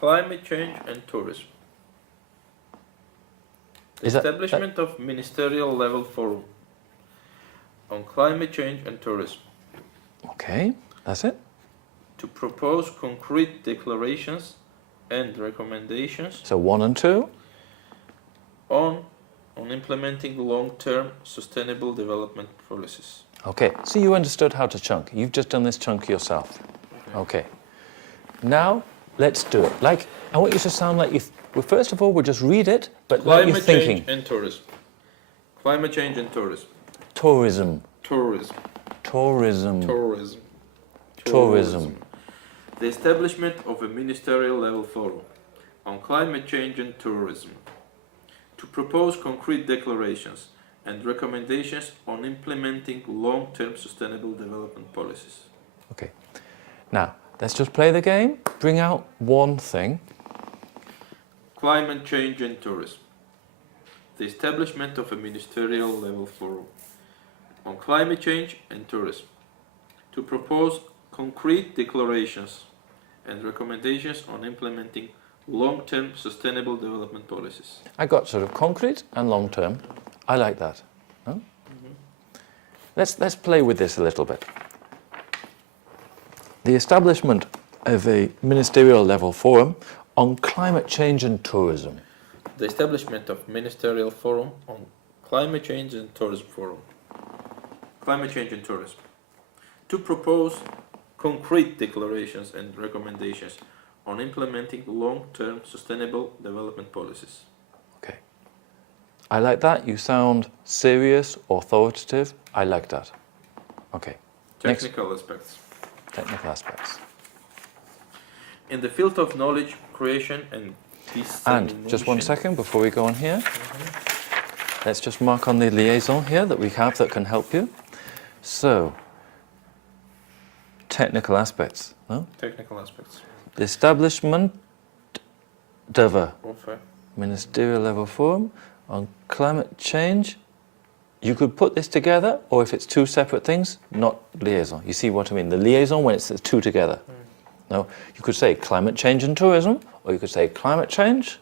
climate change and tourism. Establishment of ministerial level forum on climate change and tourism. Okay, that's it. To propose concrete declarations and recommendations So 1 and 2. on implementing long-term sustainable development policies. Okay, so you understood how to chunk. You've just done this chunk yourself. Okay. Now, let's do it. Like, I want you to sound like you... Well, first of all, we'll just read it, but like you're thinking. Climate change and tourism. Climate change and tourism. Tourism. Tourism. Tourism. Tourism. Tourism. The establishment of a ministerial level forum on climate change and tourism to propose concrete declarations and recommendations on implementing long-term sustainable development policies. Okay. Now, let's just play the game. Bring out one thing. Climate change and tourism. The establishment of a ministerial level forum on climate change and tourism to propose concrete declarations and recommendations on implementing long-term sustainable development policies. I got sort of concrete and long-term. I like that. No? Let's play with this a little bit. The establishment of a ministerial level forum on climate change and tourism. The establishment of ministerial forum on climate change and tourism forum. Climate change and tourism. To propose concrete declarations and recommendations on implementing long-term sustainable development policies. Okay. I like that. You sound serious, authoritative. I like that. Okay. Technical aspects. Technical aspects. In the field of knowledge creation and dissemination. And just 1 second before we go on here. Let's just mark on the liaison here that we have that can help you. So, technical aspects. No? Technical aspects. The establishment of a Okay. ministerial level forum on climate change. You could put this together, or if it's two separate things, not liaison. You see what I mean? The liaison when it's the two together. No, you could say climate change and tourism, or you could say climate change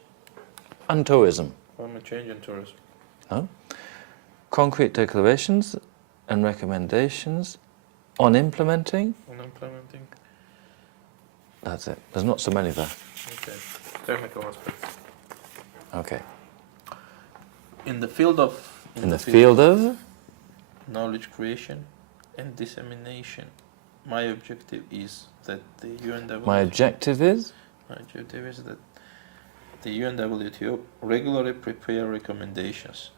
and tourism. Climate change and tourism. No? Concrete declarations and recommendations on implementing. On implementing. That's it. There's not so many there. Okay. Technical aspects. Okay. In the field of In the field of knowledge creation and dissemination, my objective is that the UNWTO. my objective is My objective is that the UNWTO regularly prepare recommendations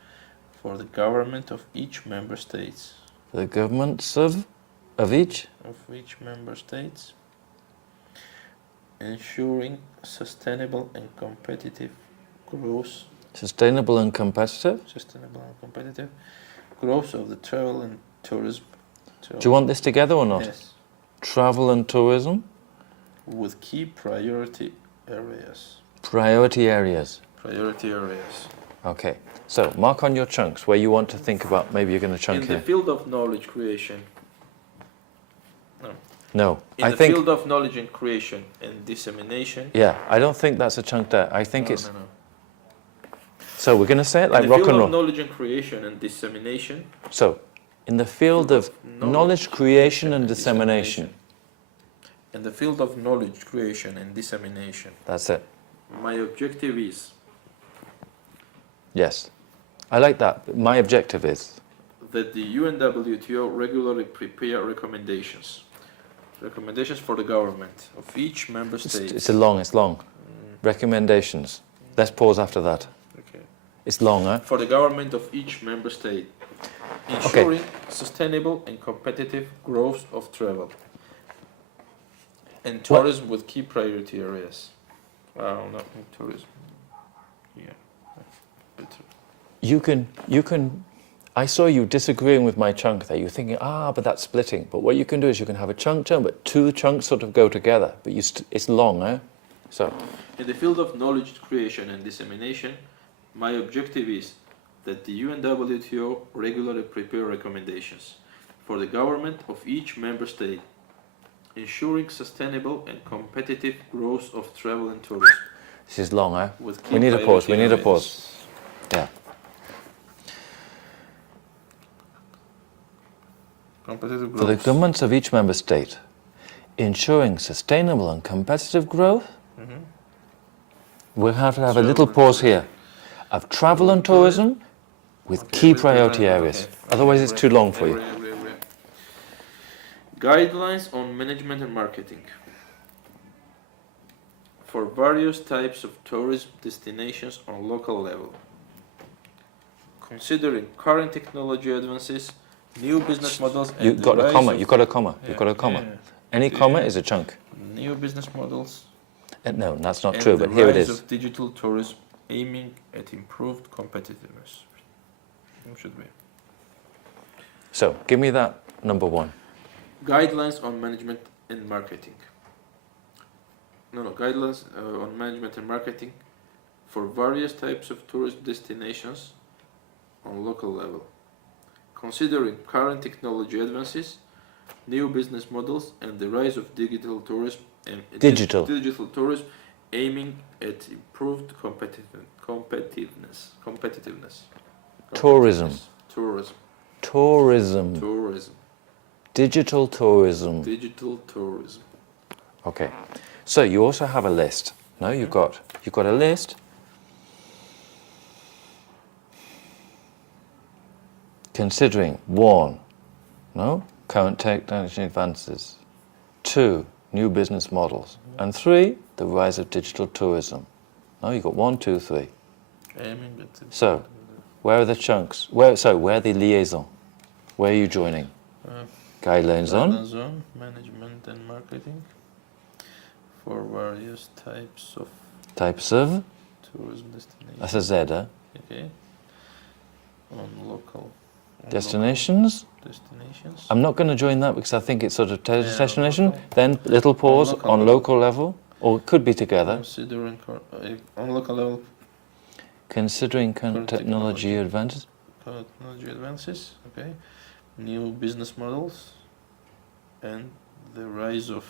for the government of each member states. the governments of each. Of each member states, ensuring sustainable and competitive growth. Sustainable and competitive. Sustainable and competitive growth of the travel and tourism. Do you want this together or not? Yes. Travel and tourism. With key priority areas. Priority areas. Priority areas. Okay. So mark on your chunks where you want to think about. Maybe you're going to chunk In here. the field of knowledge creation. No. In I the think. field of knowledge and creation and dissemination. Yeah. I don't think that's a chunk there. I think No, it's. no. So we're going to say it like In the rock field and of roll. knowledge and creation and dissemination. So, in the field of knowledge creation and dissemination. In the field of knowledge creation and dissemination. That's it. My objective is Yes. I like that. My objective is. that the UNWTO regularly prepare recommendations. Recommendations for the government of each member state. It's long. Recommendations. Let's pause after that. Okay. It's long, huh? For the government of each member state, ensuring sustainable and competitive growth of travel and tourism with key priority areas. Not in tourism. Yeah, better. You can. I saw you disagreeing with my chunk there. You're thinking, but that's splitting. But what you can do is you can have a chunk, but two chunks sort of go together. But it's long, eh? So. In the field of knowledge creation and dissemination, my objective is that the UNWTO regularly prepare recommendations for the government of each member state, ensuring sustainable and competitive growth of travel and tourism. This is long, eh? With key We need a pause, we need a priority pause. Yeah. Competitive For the growth. governments of each member state, ensuring sustainable and competitive growth, we'll have to have a little pause here of travel and tourism with key priority areas. Otherwise it's too long for you. Agree. Guidelines on management and marketing. For various types of tourism destinations on local level. Considering current technology advances, new business models and You've got the a rise comma, of- you've got a comma, you've got a comma. Any comma is a chunk. New business models No, that's not and true, the but here it rise is. of digital tourism aiming at improved competitiveness. Should be. So, give me that number one. Guidelines on management and marketing. Guidelines on management and marketing for various types of tourist destinations on local level. Considering current technology advances, new business models, and the rise of digital tourism and Digital. digital tourism aiming at improved competitiveness. Tourism. Tourism. Tourism. Tourism. Digital tourism. Digital tourism. Okay. So you also have a list. No, you've got a list. Considering 1, current technology advances, 2, new business models, and 3, the rise of digital tourism. No, you've got 1, 2, 3. Aiming at So, where are the chunks? Where are the liaison? Where are you joining? Guidelines on management and marketing for various types of types of. tourism destinations. That's a Z, eh? Okay. On local Destinations. destinations. I'm not going to join that because I think it's sort of Yeah, destination. local. Then little pause local on level. local level, or it could be together. Considering on local level Considering current Current technology advances. technology advances. Okay. New business models and the rise of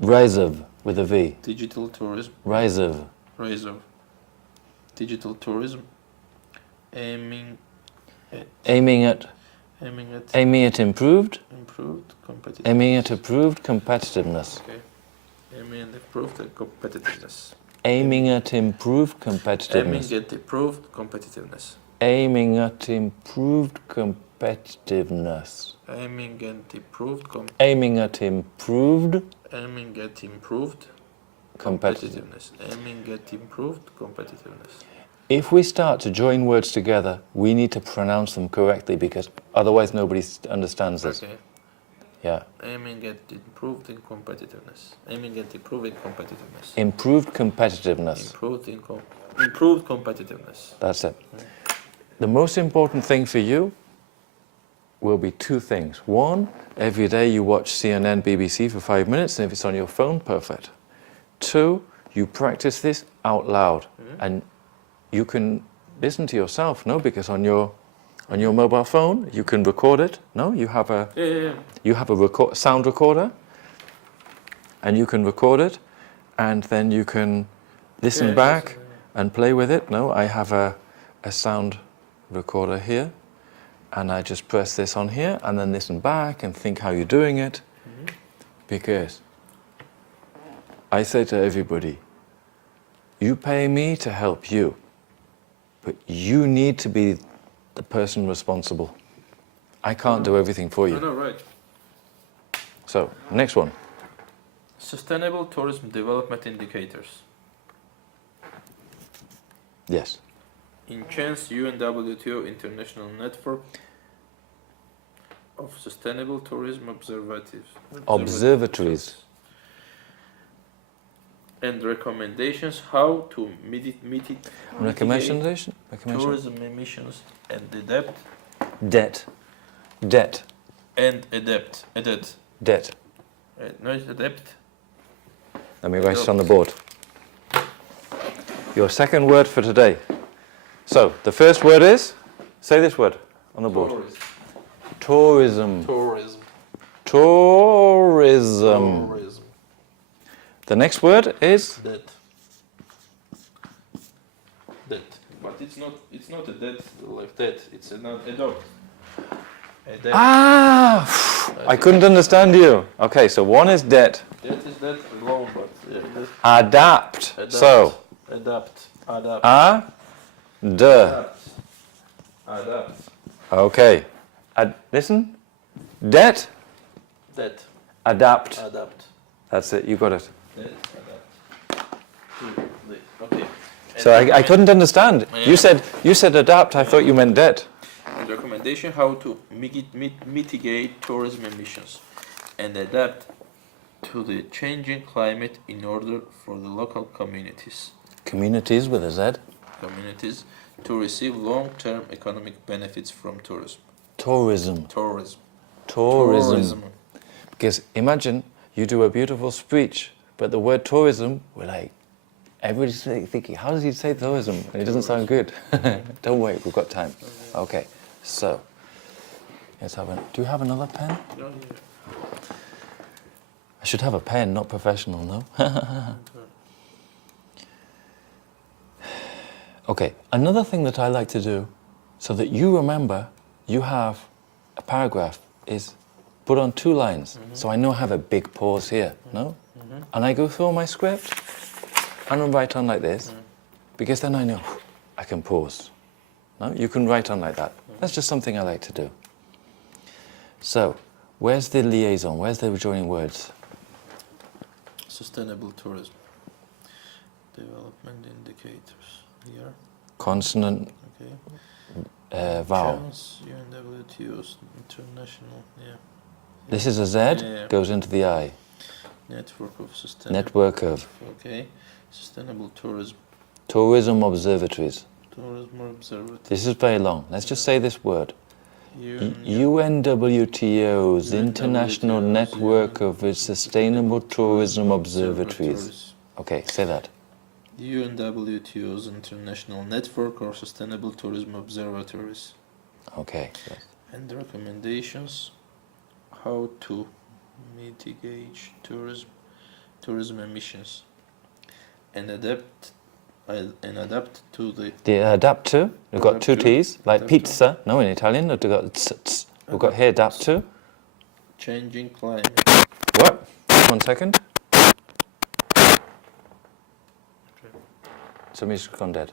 Rise of with a V. digital tourism. Rise of. Rise of digital tourism aiming at Aiming at improved. improved competitiveness. Aiming at improved competitiveness. Okay. Aiming at improved competitiveness. Aiming at improved competitiveness. Aiming at improved competitiveness. Aiming at improved competitiveness. Aiming at improved Aiming at improved competitiveness. Aiming at improved competitiveness. If we start to join words together, we need to pronounce them correctly because otherwise nobody understands us. Okay. Yeah. Aiming at improved in competitiveness. Aiming at improving competitiveness. Improved competitiveness. Improved competitiveness. That's it. The most important thing for you will be 2 things. 1, every day you watch CNN, BBC for 5 minutes, and if it's on your phone, perfect. 2, you practice this out loud, and you can listen to yourself, because on your mobile phone you can record it. You have a you have a sound recorder, and you can record it, and then you can listen back and play with it. I have a sound recorder here, and I just press this on here and then listen back and think how you're doing it, because I say to everybody, you pay me to help you, but you need to be the person responsible. I can't do everything for you. No, right. So, next one. Sustainable tourism development indicators. Yes. Enhance UNWTO International Network of Sustainable Tourism Observatories. And recommendations how to mitigate Recommendation? tourism emissions and adapt. Debt. And adapt. Debt. No, it's adapt. Let me write it on the board. Your second word for today. So, the first word is, say this word on the board. Tourism. Tourism. Tourism. Tourism. The next word is That. That. But it's not a that like that. It's an adopt. A that. I couldn't understand you. Okay, so one is debt. That is that alone, but Adapt. So adapt. Adapt. Okay. Listen. Debt. That. Adapt. Adapt. That's it. You got it. That. Adapt. Okay. So I couldn't understand. Yeah. You said adapt. I thought you meant debt. And recommendation how to mitigate tourism emissions and adapt to the changing climate in order for the local communities Communities with a Z. to receive long-term economic benefits from tourism. Tourism. Tourism. Because imagine you do a beautiful speech, but the word tourism, we're like, everybody's thinking, how does he say tourism? And it doesn't sound good. Don't wait, we've got time. Okay, so, let's have do you have another pen? Yeah. I should have a pen, not professional, no? Okay, another thing that I like to do, so that you remember you have a paragraph, is put on 2 lines. So I know I have a big pause here, no? And I go through my script and I write on like this, because then I know I can pause. No? You can write on like that. That's just something I like to do. So, where's the liaison? Where's the joining words? Sustainable tourism. Development indicators. Here. Consonant, Okay. vowel. Chance, UNWTO's international. Yeah. This is a Z, Yeah. goes into the I. Network of sustainable. Network of Okay. Sustainable tourism. tourism observatories. Tourism observatory. This is very long. Let's just say this word. UNWTO's UNWTO's International Network of Sustainable Tourism Observatories. Okay, say that. UNWTO's International Network of Sustainable Tourism Observatories. Okay. Yes. And recommendations how to mitigate tourism emissions and adapt to the The adapt to, we've got Adapt 2 to. T's, like Adapt pizza. No, in Italian, we've got tz. We've got here adapt to. changing climate. What? 1 second. Somebody's gone dead.